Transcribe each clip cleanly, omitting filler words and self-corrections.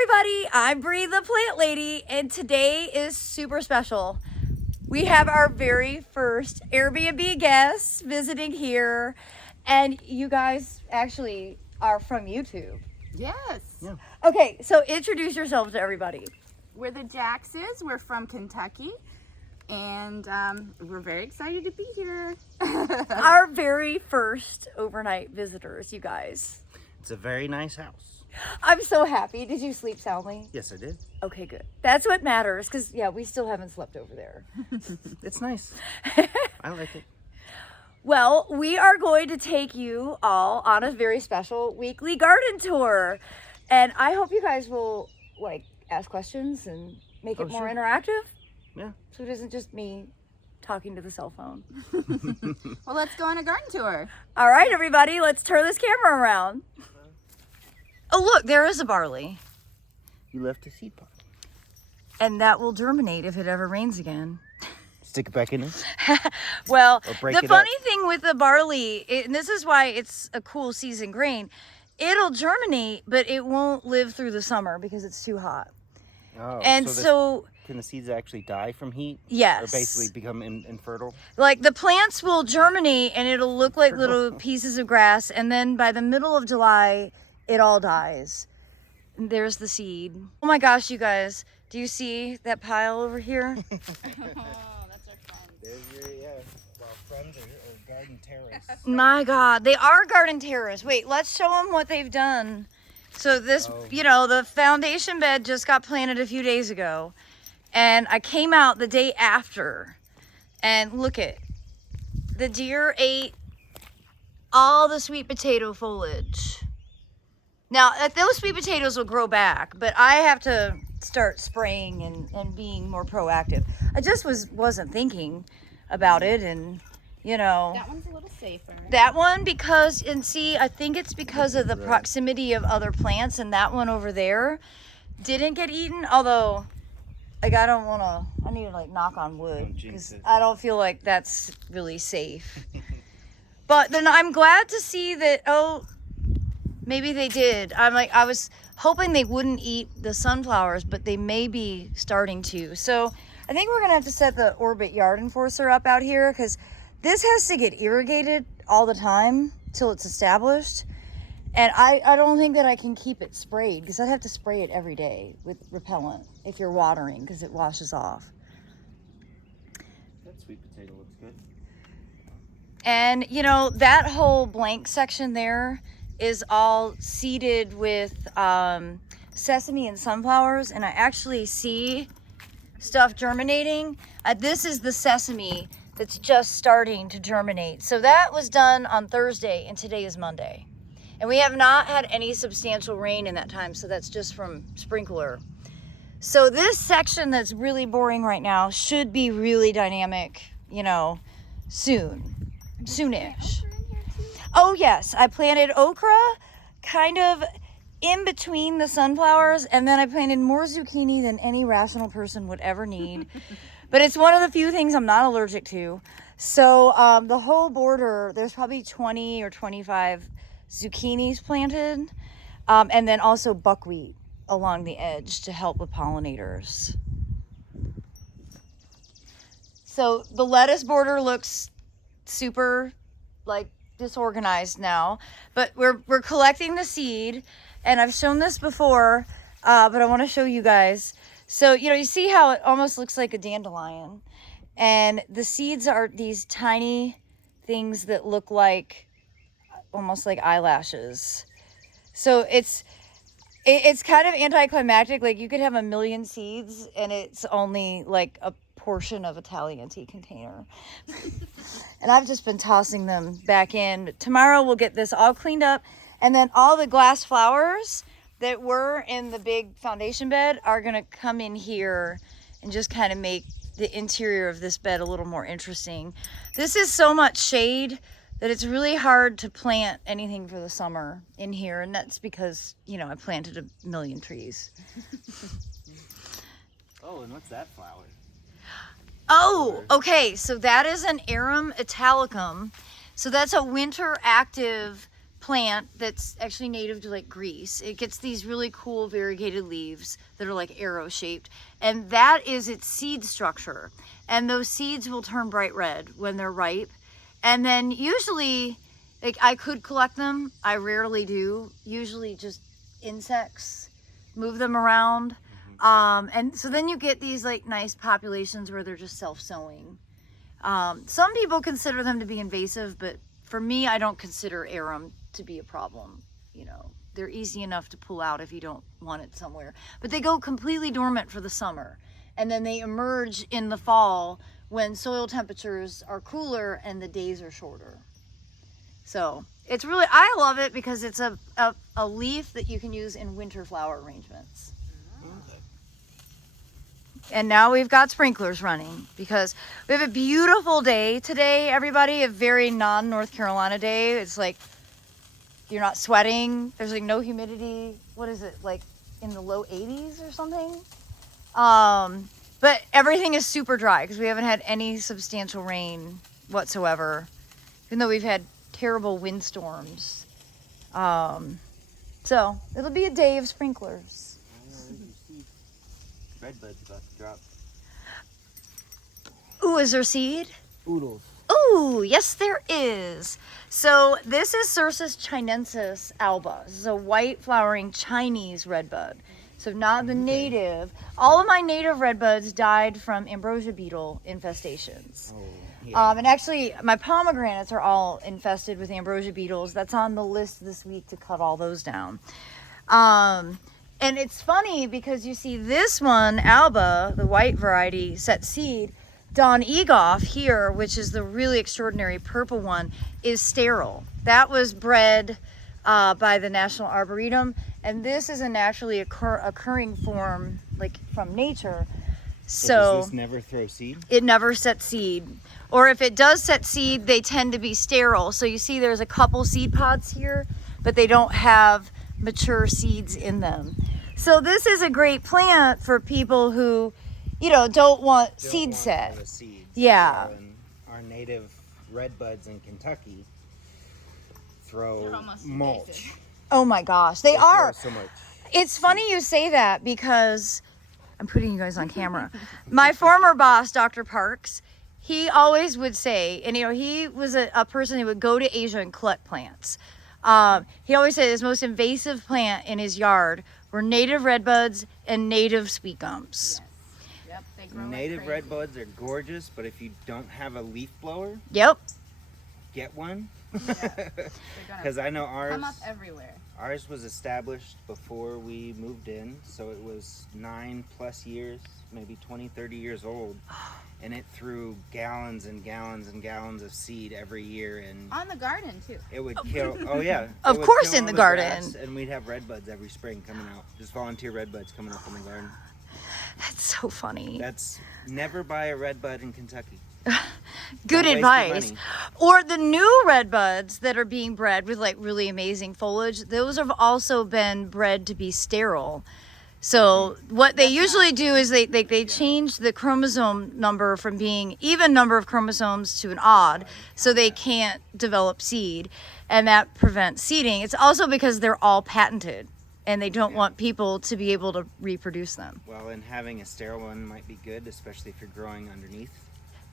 everybody, I'm Bree the Plant Lady, and today is super special. We have our very first Airbnb guests visiting here, and you guys actually are from YouTube. Yes. Yeah. Okay, so introduce yourselves to everybody. We're the Jaxes. We're from Kentucky. And we're very excited to be here. Our very first overnight visitors, you guys. It's a very nice house. I'm so happy. Did you sleep soundly? Yes, I did. Okay, good. That's what matters, because, yeah, we still haven't slept over there. It's nice. I like it. Well, we are going to take you all on a very special weekly garden tour. And I hope you guys will, ask questions and make it more sure. interactive. Yeah. So it isn't just me talking to the cell phone. Well, let's go on a garden tour. All right, everybody, let's turn this camera around. Oh, look, there is a barley. You left a seed pod. And that will germinate if it ever rains again. Stick it back in it. Well, Or break the it funny up. thing with the barley, and this is why it's a cool season grain, it'll germinate, but it won't live through the summer because it's too hot. Oh, And so can the seeds actually die from heat? yes. Or basically become infertile? Like the plants will germinate and it'll look like little pieces of grass, and then by the middle of July, it all dies. And there's the seed. Oh my gosh, you guys, do you see that pile over here? Oh, that's our fun. There's your, friends or garden terrace. My God, they are garden terrace. Wait, let's show them what they've done. So this, the foundation bed just got planted a few days ago, and I came out the day after, and look it, the deer ate all the sweet potato foliage. Now, those sweet potatoes will grow back, but I have to start spraying and being more proactive. I just wasn't thinking about it, and That one's a little safer. that one, I think it's because of the proximity of other plants, and that one over there didn't get eaten, although, I need to, knock on wood, because I don't feel like that's really safe. But then I'm glad to see that, maybe they did. I was hoping they wouldn't eat the sunflowers, but they may be starting to. So I think we're going to have to set the Orbit Yard Enforcer up out here, because this has to get irrigated all the time till it's established. And I don't think that I can keep it sprayed, because I'd have to spray it every day with repellent if you're watering, because it washes off. That sweet potato looks good. And, that whole blank section there is all seeded with sesame and sunflowers, and I actually see stuff germinating. This is the sesame that's just starting to germinate. So that was done on Thursday, and today is Monday. And we have not had any substantial rain in that time, so that's just from sprinkler. So this section that's really boring right now should be really dynamic, soonish. Oh yes, I planted okra kind of in between the sunflowers, and then I planted more zucchini than any rational person would ever need. But it's one of the few things I'm not allergic to. So the whole border, there's probably 20 or 25 zucchinis planted, and then also buckwheat along the edge to help with pollinators. So the lettuce border looks super disorganized now, but we're collecting the seed, and I've shown this before, but I want to show you guys. So you see how it almost looks like a dandelion, and the seeds are these tiny things that look like almost like eyelashes. So it's kind of anticlimactic. Like, you could have 1 million seeds and it's only like a portion of a Tagliente container. And I've just been tossing them back in. Tomorrow we'll get this all cleaned up, and then all the glass flowers that were in the big foundation bed are gonna come in here and just kind of make the interior of this bed a little more interesting. This is so much shade that it's really hard to plant anything for the summer in here, and that's because, I planted 1 million trees. Oh, and what's that flower? Oh, okay, so that is an Arum italicum. So that's a winter active plant that's actually native to like Greece. It gets these really cool variegated leaves that are like arrow shaped, and that is its seed structure. And those seeds will turn bright red when they're ripe. And then usually, like, I could collect them. I rarely do. Usually just insects move them around. And so then you get these like nice populations where they're just self-sowing. Some people consider them to be invasive, but for me, I don't consider arum to be a problem. You know, they're easy enough to pull out if you don't want it somewhere. But they go completely dormant for the summer, and then they emerge in the fall when soil temperatures are cooler and the days are shorter. So it's really, I love it because it's a leaf that you can use in winter flower arrangements. And now we've got sprinklers running because we have a beautiful day today, everybody. A very non-North Carolina day. It's like you're not sweating. There's like no humidity. What is it, like in the low 80s or something? But everything is super dry because we haven't had any substantial rain whatsoever, even though we've had terrible windstorms. So it'll be a day of sprinklers. Redbuds about to drop. Ooh, is there seed? Oodles. Ooh, yes there is. So this is Cercis chinensis alba. This is a white flowering Chinese redbud. So not the native. All of my native redbuds died from ambrosia beetle infestations. Oh, yeah. And actually my pomegranates are all infested with ambrosia beetles. That's on the list this week to cut all those down. And it's funny because you see this one, Alba, the white variety, set seed. Don Egoff here, which is the really extraordinary purple one, is sterile. That was bred by the National Arboretum, and this is a naturally occurring form, like from nature. So does this never throw seed? It never sets seed. Or if it does set seed, they tend to be sterile. So you see there's a couple seed pods here, but they don't have mature seeds in them. So this is a great plant for people who, you know, don't want seed set. Seeds. Yeah. So, and our native redbuds in Kentucky throw mulch. invasive. Oh my gosh, they They are. throw so much. It's funny you say that because I'm putting you guys on camera. My former boss, Dr. Parks, he always would say, and you know, he was a person who would go to Asia and collect plants. He always said his most invasive plant in his yard were native redbuds and native sweet gums. Yep, they grow Native like crazy. redbuds are gorgeous, but if you don't have a leaf blower, Yep. get one. They're Because gonna I know come up everywhere. ours was established before we moved in, so it was 9+ years, maybe 20, 30 years old, and it threw gallons and gallons and gallons of seed every year, and On the garden too. it would kill. Oh yeah, Of it would course kill in all the grass, garden. and we'd have redbuds every spring coming out, just volunteer redbuds coming up in the garden. That's so funny. That's never buy a redbud in Kentucky. Good Don't waste your advice. money. Or the new redbuds that are being bred with like really amazing foliage, those have also been bred to be sterile. So what they usually do is they change the chromosome number from being even number of chromosomes to an odd, so they can't develop seed, and that prevents seeding. It's also because they're all patented and they don't want people to be able to reproduce them. Well, and having a sterile one might be good, especially if you're growing underneath.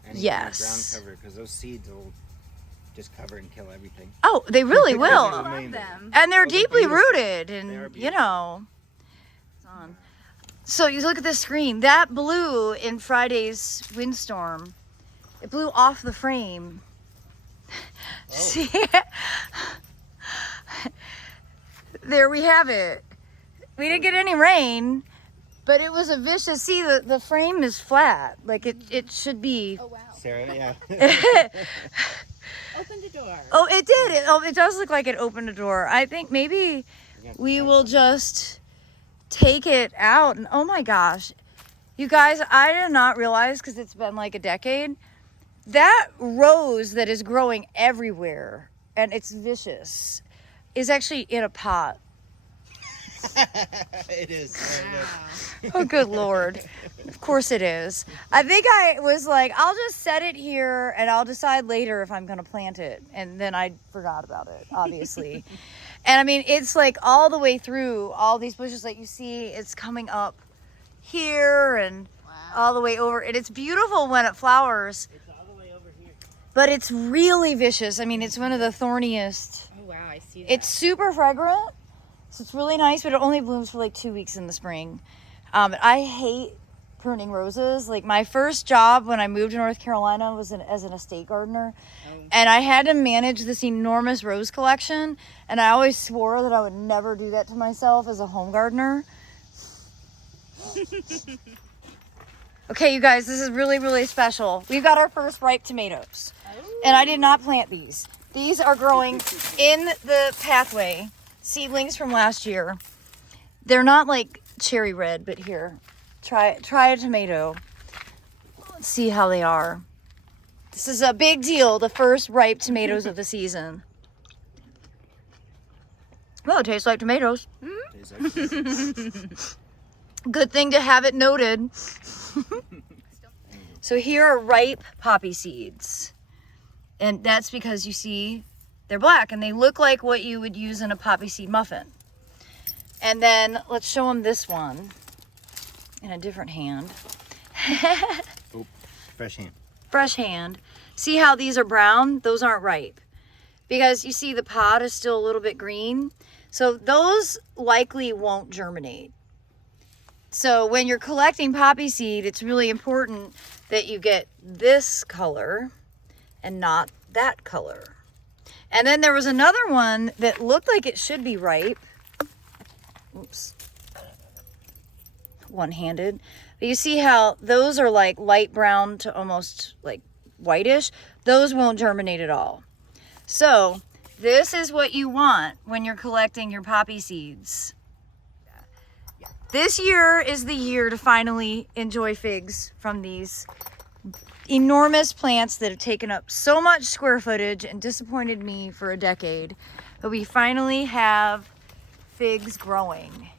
Any Yes. kind of ground cover, because those seeds will just cover and kill everything. Oh, they really I will. Amazing. love them. And they're Oh, they're deeply beautiful. rooted, They are and you beautiful. know. It's on. So you look at this screen. That blew in Friday's windstorm. It blew off the frame. See? There we have it. We didn't get any rain, but it was a vicious. See, the frame is flat. Like it should be. Oh wow. Sarah, yeah. Open the door. Oh, it did. It does look like it opened a door. I think maybe we will just take it out. And oh my gosh, you guys, I did not realize, because it's been like a decade, that rose that is growing everywhere and it's vicious is actually in a pot. It is. Oh, good Lord. Of course it is. I think I was like, I'll just set it here and I'll decide later if I'm going to plant it. And then I forgot about it, obviously. And I mean, it's like all the way through all these bushes that you see, it's coming up here and all the way over. And it's beautiful when it flowers. It's all the way over here. But it's really vicious. I mean, it's one of the thorniest. Oh, wow, I see that. It's super fragrant. So it's really nice, but it only blooms for like 2 weeks in the spring. I hate pruning roses. Like my first job when I moved to North Carolina was as an estate gardener. And I had to manage this enormous rose collection. And I always swore that I would never do that to myself as a home gardener. Okay, you guys, this is really, really special. We've got our first ripe tomatoes. And I did not plant these. These are growing in the pathway. Seedlings from last year. They're not like cherry red, but here, try a tomato. Let's see how they are. This is a big deal, the first ripe tomatoes of the season. Well, it tastes like tomatoes. Good thing to have it noted. So here are ripe poppy seeds. And that's because you see they're black and they look like what you would use in a poppy seed muffin. And then let's show them this one in a different hand. Oh, fresh hand. Fresh hand. See how these are brown? Those aren't ripe. Because you see the pod is still a little bit green. So those likely won't germinate. So when you're collecting poppy seed, it's really important that you get this color and not that color. And then there was another one that looked like it should be ripe. Oops. One-handed. But you see how those are like light brown to almost like whitish? Those won't germinate at all. So this is what you want when you're collecting your poppy seeds. This year is the year to finally enjoy figs from these enormous plants that have taken up so much square footage and disappointed me for a decade. But we finally have figs growing.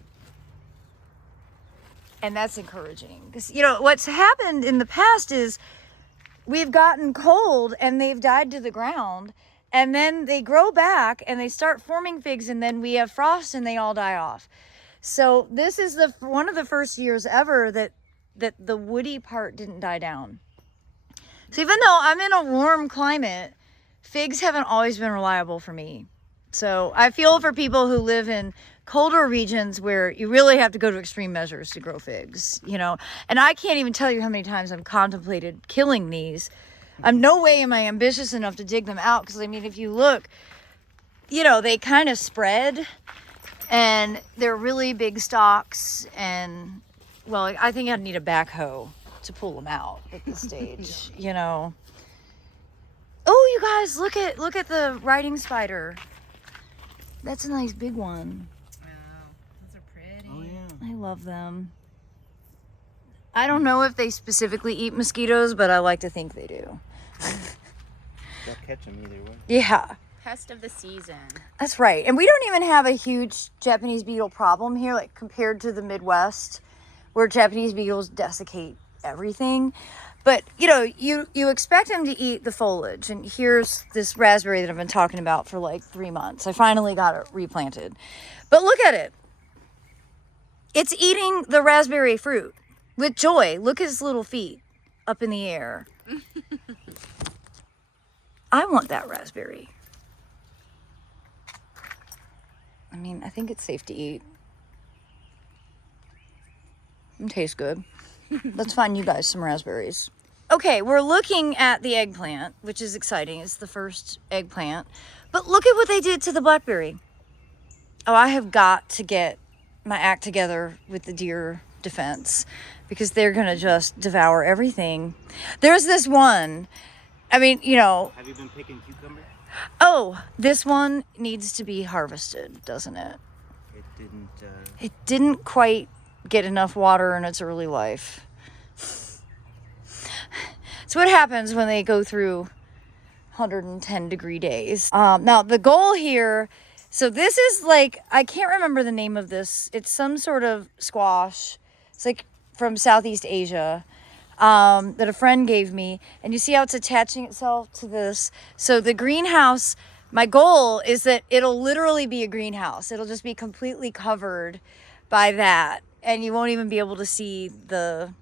And that's encouraging. Because, you know, what's happened in the past is we've gotten cold and they've died to the ground. And then they grow back and they start forming figs and then we have frost and they all die off. So this is one of the first years ever that the woody part didn't die down. So even though I'm in a warm climate, figs haven't always been reliable for me. So I feel for people who live in colder regions where you really have to go to extreme measures to grow figs, you know. And I can't even tell you how many times I've contemplated killing these. I'm no way am I ambitious enough to dig them out because, I mean, if you look, you know, they kind of spread and they're really big stalks and, well, I think I'd need a backhoe to pull them out at this stage, you know. Oh, you guys, look at the riding spider. That's a nice big one. Wow, those are pretty. Oh yeah. I love them. I don't know if they specifically eat mosquitoes, but I like to think they do. They'll catch them either way. Yeah, Pest of the season. that's right. And we don't even have a huge Japanese beetle problem here, like compared to the Midwest, where Japanese beetles desiccate everything. But, you know, you expect them to eat the foliage. And here's this raspberry that I've been talking about for like 3 months. I finally got it replanted. But look at it. It's eating the raspberry fruit with joy. Look at its little feet up in the air. I want that raspberry. I mean, I think it's safe to eat. It tastes good. Let's find you guys some raspberries. Okay, we're looking at the eggplant, which is exciting. It's the first eggplant. But look at what they did to the blackberry. Oh, I have got to get my act together with the deer defense because they're going to just devour everything. There's this one. I mean, you know. Have you been picking cucumber? Oh, this one needs to be harvested, doesn't it? It didn't. It didn't quite get enough water in its early life. So what happens when they go through 110 degree days? Now the goal here So this is like, I can't remember the name of this. It's some sort of squash. It's like from Southeast Asia that a friend gave me. And you see how it's attaching itself to this. So the greenhouse, my goal is that it'll literally be a greenhouse. It'll just be completely covered by that. And you won't even be able to see the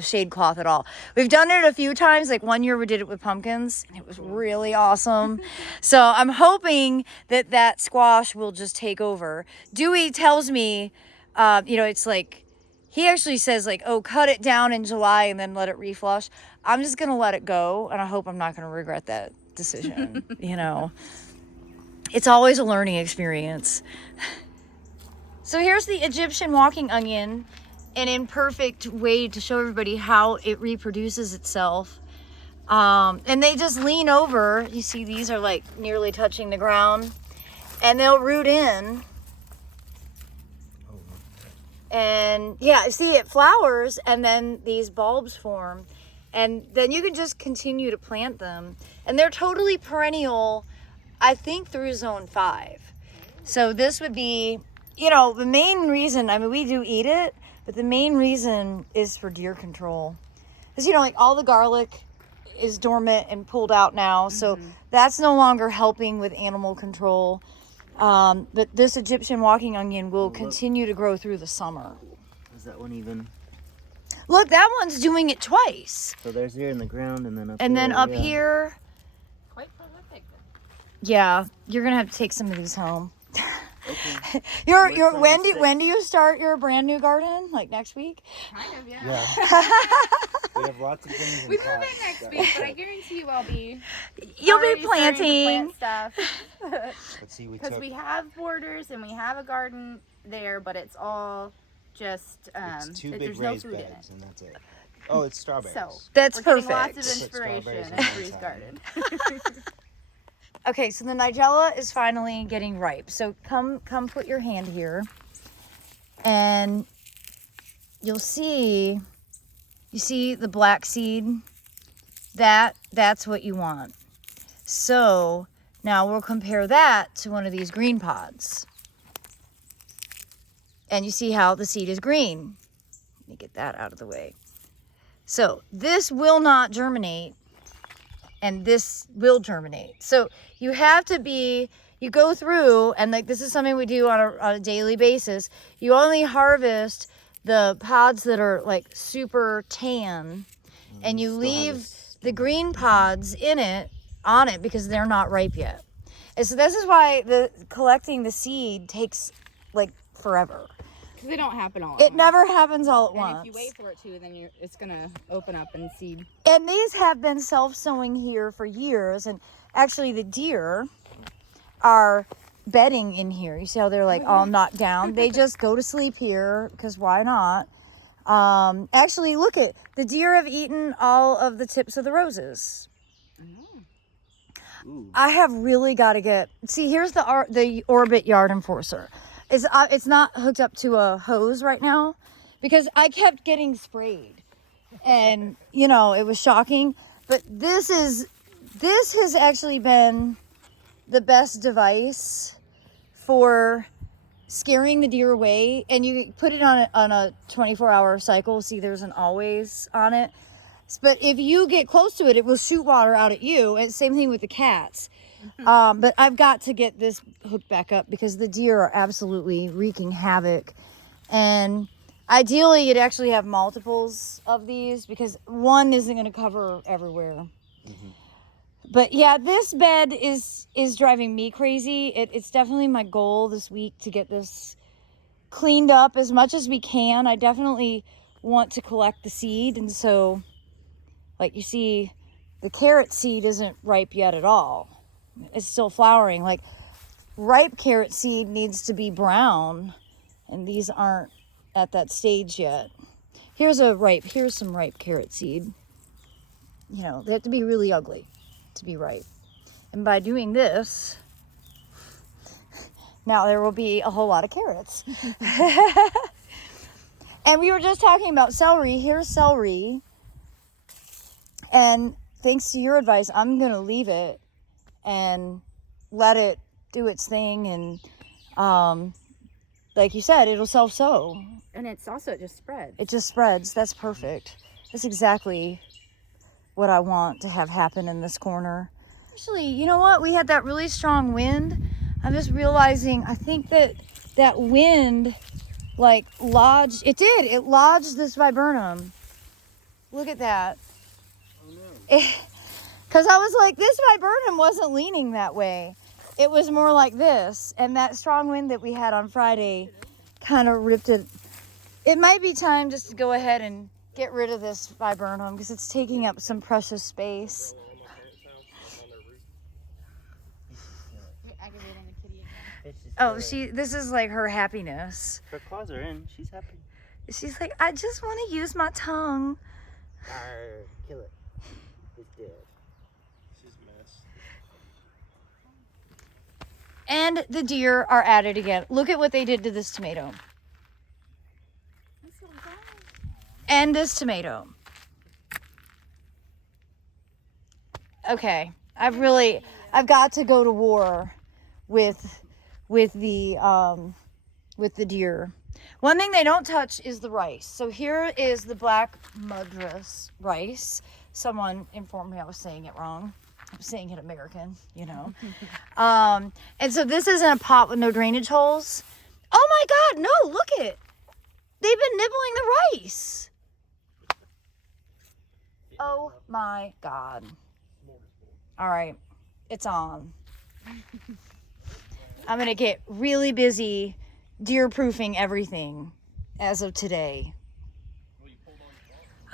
shade cloth at all. We've done it a few times. Like one year we did it with pumpkins and it was really awesome. So I'm hoping that squash will just take over. Dewey tells me, it's like, he actually says like, oh, cut it down in July and then let it reflush. I'm just going to let it go. And I hope I'm not going to regret that decision. It's always a learning experience. So here's the Egyptian walking onion. An imperfect way to show everybody how it reproduces itself. And they just lean over. You see these are like nearly touching the ground. And they'll root in. And yeah, see it flowers and then these bulbs form. And then you can just continue to plant them. And they're totally perennial, I think through zone 5. So this would be, the main reason, we do eat it. But the main reason is for deer control. Because, like all the garlic is dormant and pulled out now. So that's no longer helping with animal control. But this Egyptian walking onion will continue to grow through the summer. Is that one even? Look, that one's doing it twice. So there's here in the ground and then up And there, then up here. Quite prolific. Yeah, you're going to have to take some of these home. Okay. When do you start your brand new garden? Like next week? Kind of, yeah. We have lots of things. We move in next week, but I guarantee you I'll be. You'll be already starting to planting. plant stuff. Let's see, Because we have borders and we have a garden there, but it's all just it's two big there's no raised food in it. beds, and that's it. Oh, it's strawberries. So That's we're getting perfect. lots of inspiration Put in strawberries Bree's on garden. Okay, so the nigella is finally getting ripe. So come put your hand here. And you see the black seed? That's what you want. So now we'll compare that to one of these green pods. And you see how the seed is green. Let me get that out of the way. So this will not germinate. And this will germinate. So you have to you go through, and like this is something we do on a daily basis. You only harvest the pods that are like super tan, and you leave the green pods on it because they're not ripe yet. And so this is why collecting the seed takes like forever. Because they don't happen all at It once. never happens all at And once. if you wait for it to, then it's going to open up and seed. And these have been self-sowing here for years. And actually the deer are bedding in here. You see how they're like all knocked down? They just go to sleep here because why not? Actually, look at the deer have eaten all of the tips of the roses. Ooh. I have really got to see, here's the Orbit Yard Enforcer. It's not hooked up to a hose right now because I kept getting sprayed and it was shocking, but this has actually been the best device for scaring the deer away. And you put it on a 24-hour cycle. See, there's an always on it, but if you get close to it, it will shoot water out at you. And same thing with the cats. But I've got to get this hooked back up because the deer are absolutely wreaking havoc. And ideally, you'd actually have multiples of these because one isn't going to cover everywhere. Mm-hmm. But yeah, this bed is driving me crazy. It's definitely my goal this week to get this cleaned up as much as we can. I definitely want to collect the seed. And so, like you see, the carrot seed isn't ripe yet at all. It's still flowering. Like ripe carrot seed needs to be brown, and these aren't at that stage yet. Here's some ripe carrot seed. They have to be really ugly to be ripe. And by doing this, now there will be a whole lot of carrots. And we were just talking about celery. Here's celery. And thanks to your advice, I'm going to leave it and let it do its thing, and like you said, it'll self-sow. And it's also, it just spreads. It just spreads. That's perfect. That's exactly what I want to have happen in this corner. Actually, you know what? We had that really strong wind. I'm just realizing, I think that wind like lodged, it lodged this viburnum. Look at that. Oh no. Because I was like, this viburnum wasn't leaning that way. It was more like this. And that strong wind that we had on Friday kind of ripped it. It might be time just to go ahead and get rid of this viburnum because it's taking up some precious space. Oh, this is like her happiness. Her claws are in. She's happy. She's like, I just want to use my tongue. Arr, kill it. It's dead. She's a mess. And the deer are at it again. Look at what they did to this tomato. And this tomato. Okay, I've got to go to war with the deer. One thing they don't touch is the rice. So here is the black mudras rice. Someone informed me I was saying it wrong. I was saying it American, you know. And so this is in a pot with no drainage holes. Oh my God, no, look it. They've been nibbling the rice. Oh my God. All right, it's on. I'm gonna get really busy deer proofing everything as of today.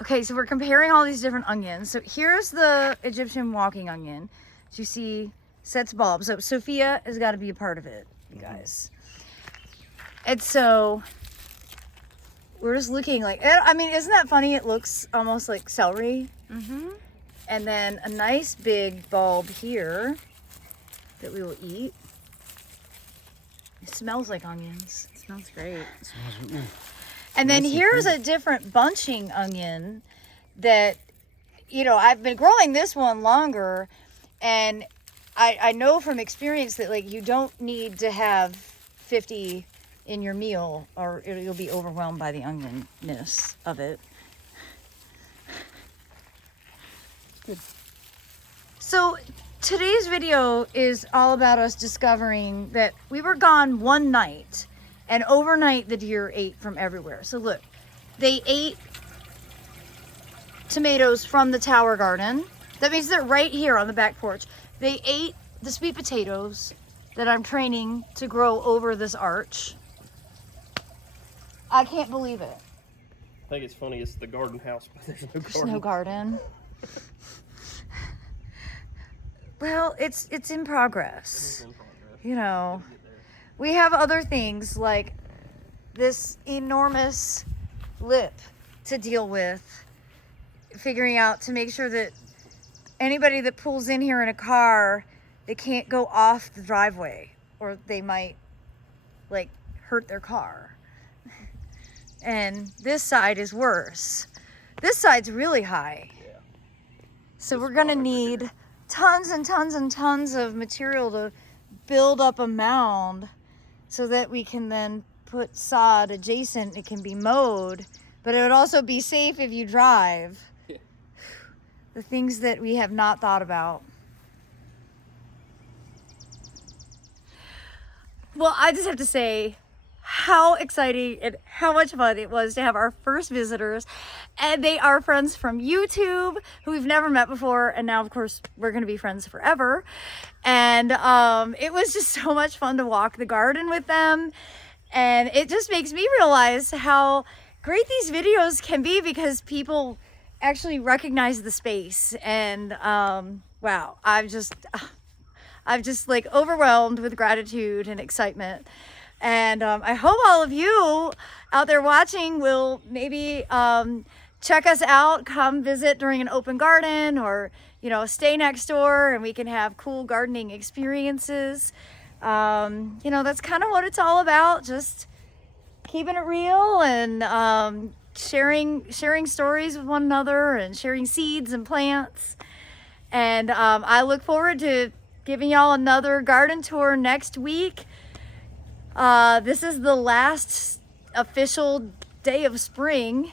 Okay, so we're comparing all these different onions. So here's the Egyptian walking onion. As you see, sets bulb. So Sophia has got to be a part of it, you guys. And so we're just looking like, I mean, isn't that funny? It looks almost like celery. Mm-hmm. And then a nice big bulb here that we will eat. It smells like onions. It smells great. And then here's a different bunching onion that, you know, I've been growing this one longer, and I know from experience that, like, you don't need to have 50 in your meal or you'll be overwhelmed by the onionness of it. Good. So today's video is all about us discovering that we were gone one night, and overnight the deer ate from everywhere. So look, they ate tomatoes from the tower garden. That means they're right here on the back porch. They ate the sweet potatoes that I'm training to grow over this arch. I can't believe it. I think it's funny, it's the garden house, but there's no garden. There's no garden. Well, it's in progress. You know, we have other things like this enormous lip to deal with, figuring out to make sure that anybody that pulls in here in a car, they can't go off the driveway or they might like hurt their car. And this side is worse. This side's really high. Yeah. So we're gonna need tons and tons and tons of material to build up a mound so that we can then put sod adjacent. It can be mowed, but it would also be safe if you drive. Yeah. The things that we have not thought about. Well, I just have to say how exciting and how much fun it was to have our first visitors. And they are friends from YouTube who we've never met before. And now, of course, we're going to be friends forever. And it was just so much fun to walk the garden with them. And it just makes me realize how great these videos can be because people actually recognize the space. And wow, I'm just like overwhelmed with gratitude and excitement. And I hope all of you out there watching will maybe check us out, come visit during an open garden, or, you know, stay next door and we can have cool gardening experiences. You know, that's kind of what it's all about, just keeping it real and sharing stories with one another and sharing seeds and plants. And I look forward to giving y'all another garden tour next week. This is the last official day of spring,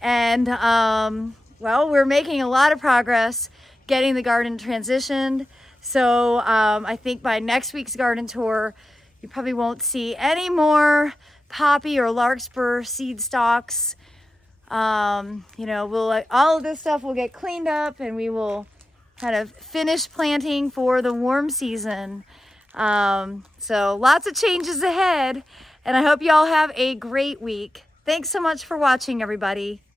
and well, we're making a lot of progress getting the garden transitioned. So I think by next week's garden tour, you probably won't see any more poppy or larkspur seed stalks. You know, we'll all of this stuff will get cleaned up, and we will kind of finish planting for the warm season. So lots of changes ahead, and I hope y'all have a great week. Thanks so much for watching, everybody.